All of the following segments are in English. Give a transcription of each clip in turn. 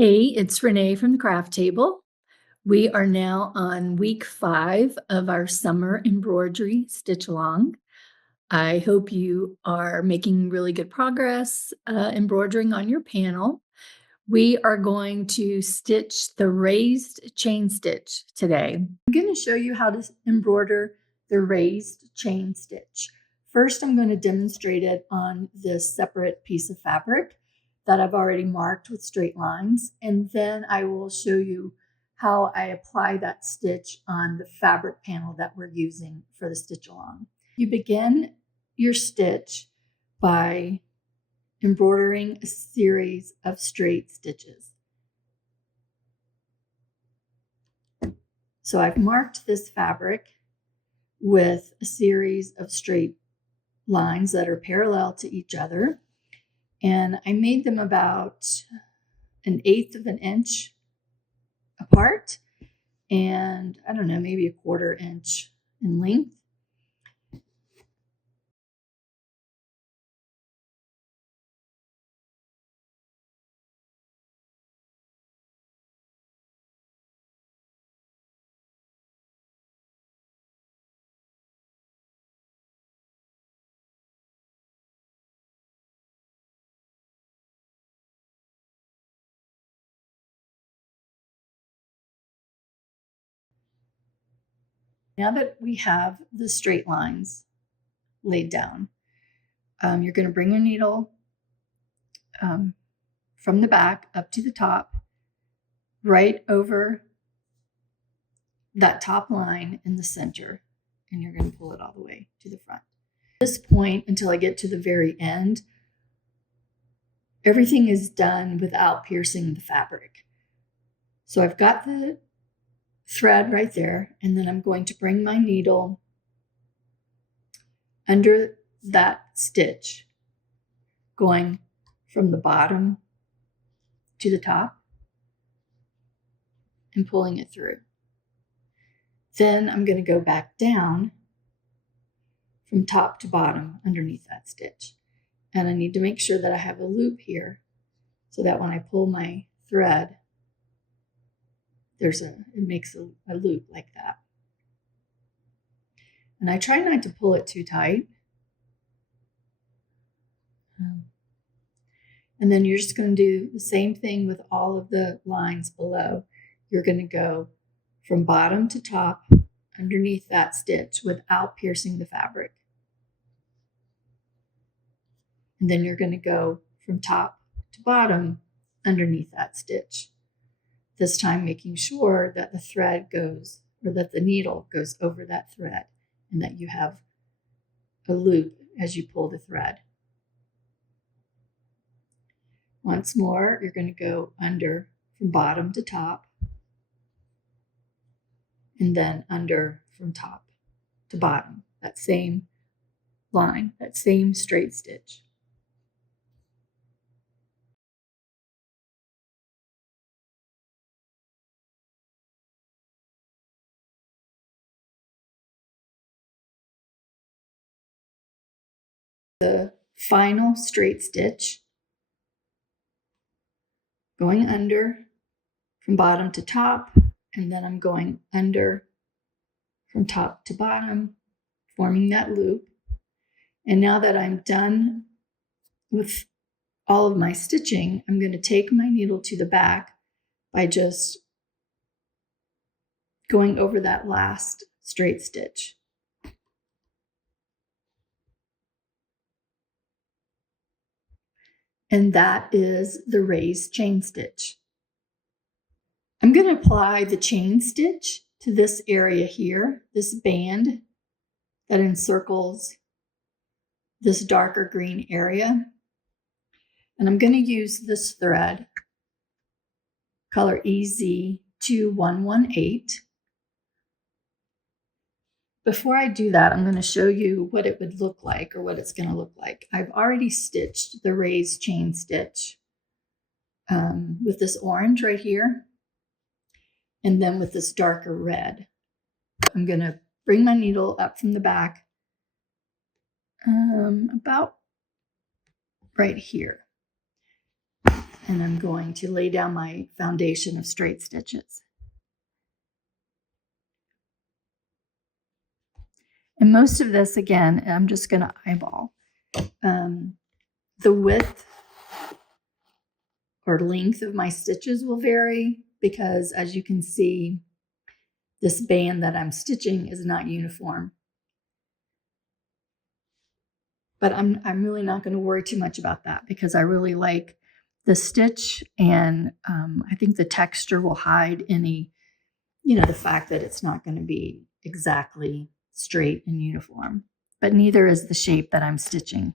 Hey, it's Renee from the Craft Table. We are now on week 5 of our Summer Embroidery Stitch Along. I hope you are making really good progress embroidering on your panel. We are going to stitch the raised chain stitch today. I'm going to show you how to embroider the raised chain stitch. First, I'm going to demonstrate it on this separate piece of fabric that I've already marked with straight lines, and then I will show you how I apply that stitch on the fabric panel that we're using for the stitch along. You begin your stitch by embroidering a series of straight stitches. So I've marked this fabric with a series of straight lines that are parallel to each other, and I made them about 1/8 of an inch apart, and I don't know, maybe 1/4 inch in length. Now that we have the straight lines laid down, you're going to bring your needle from the back up to the top, right over that top line in the center, and you're going to pull it all the way to the front. At this point, until I get to the very end, everything is done without piercing the fabric. So I've got the thread right there, and then I'm going to bring my needle under that stitch, going from the bottom to the top and pulling it through. Then I'm going to go back down from top to bottom underneath that stitch. And I need to make sure that I have a loop here so that when I pull my thread, it makes a loop like that. And I try not to pull it too tight. And then you're just going to do the same thing with all of the lines below. You're going to go from bottom to top underneath that stitch without piercing the fabric. And then you're going to go from top to bottom underneath that stitch. This time making sure that the thread goes, or that the needle goes over that thread, and that you have a loop as you pull the thread. Once more, you're going to go under from bottom to top, and then under from top to bottom, that same line, that same straight stitch. The final straight stitch, going under from bottom to top, and then I'm going under from top to bottom, forming that loop. And now that I'm done with all of my stitching, I'm going to take my needle to the back by just going over that last straight stitch. And that is the raised chain stitch. I'm going to apply the chain stitch to this area here, this band that encircles this darker green area. And I'm going to use this thread, color EZ2118. Before I do that, I'm going to show you what it would look like, or what it's going to look like. I've already stitched the raised chain stitch with this orange right here, and then with this darker red. I'm going to bring my needle up from the back about right here. and I'm going to lay down my foundation of straight stitches. And most of this, again, I'm just going to eyeball. The width or length of my stitches will vary because, as you can see, this band that I'm stitching is not uniform. But I'm really not going to worry too much about that because I really like the stitch, and I think the texture will hide any, the fact that it's not going to be exactly straight and uniform. But neither is the shape that I'm stitching.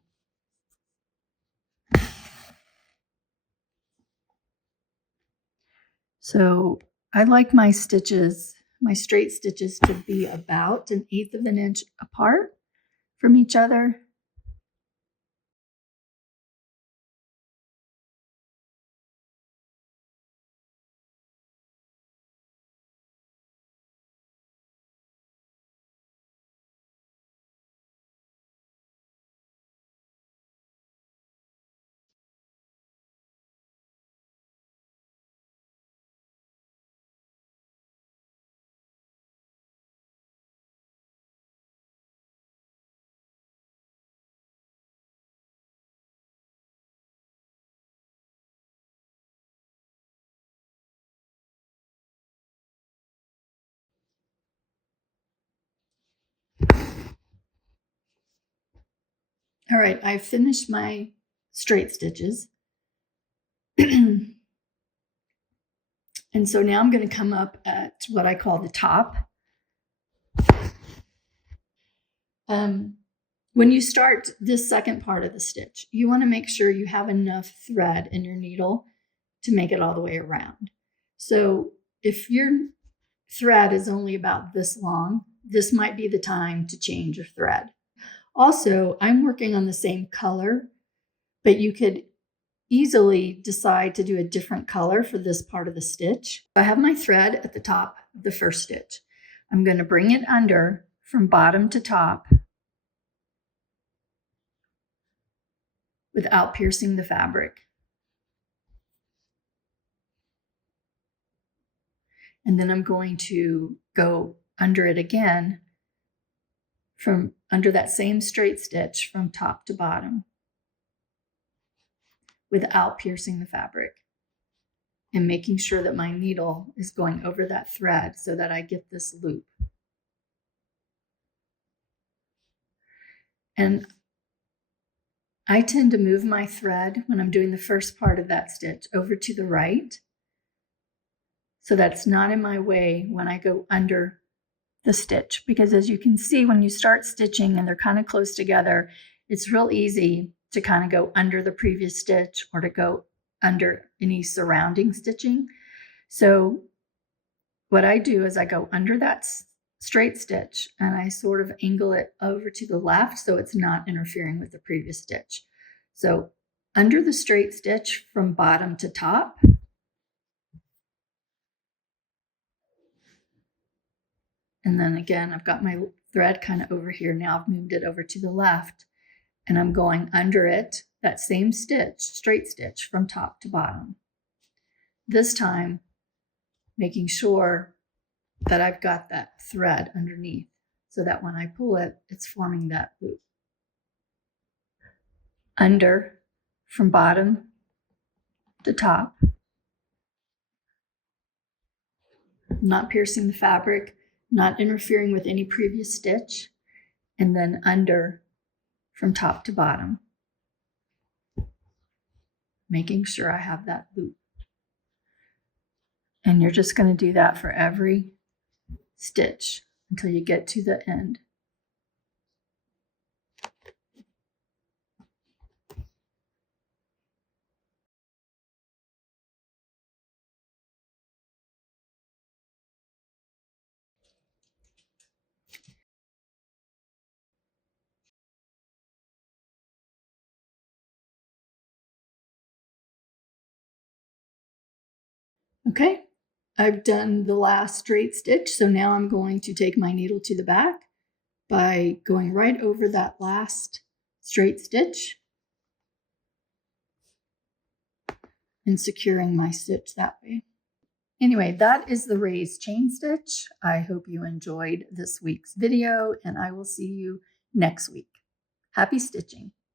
So I like my stitches, my straight stitches, to be about 1/8 of an inch apart from each other. All right, I've finished my straight stitches. And so now I'm going to come up at what I call the top. When you start this second part of the stitch, you want to make sure you have enough thread in your needle to make it all the way around. So if your thread is only about this long, this might be the time to change your thread. Also, I'm working on the same color, but you could easily decide to do a different color for this part of the stitch. I have my thread at the top of the first stitch. I'm going to bring it under from bottom to top without piercing the fabric. And then I'm going to go under it again from under that same straight stitch from top to bottom without piercing the fabric, and making sure that my needle is going over that thread so that I get this loop. And I tend to move my thread when I'm doing the first part of that stitch over to the right, so that's not in my way when I go under the stitch, because as you can see, when you start stitching and they're kind of close together, it's real easy to kind of go under the previous stitch or to go under any surrounding stitching. So what I do is I go under that straight stitch and I sort of angle it over to the left so it's not interfering with the previous stitch. So under the straight stitch from bottom to top, and then again, I've got my thread kind of over here. Now I've moved it over to the left and I'm going under it, that same stitch, straight stitch from top to bottom. This time, making sure that I've got that thread underneath so that when I pull it, it's forming that loop. Under from bottom to top, not piercing the fabric, not interfering with any previous stitch, and then under from top to bottom, making sure I have that loop. And you're just going to do that for every stitch until you get to the end. Okay, I've done the last straight stitch, so now I'm going to take my needle to the back by going right over that last straight stitch. and securing my stitch that way. Anyway, that is the raised chain stitch. I hope you enjoyed this week's video, and I will see you next week. Happy stitching!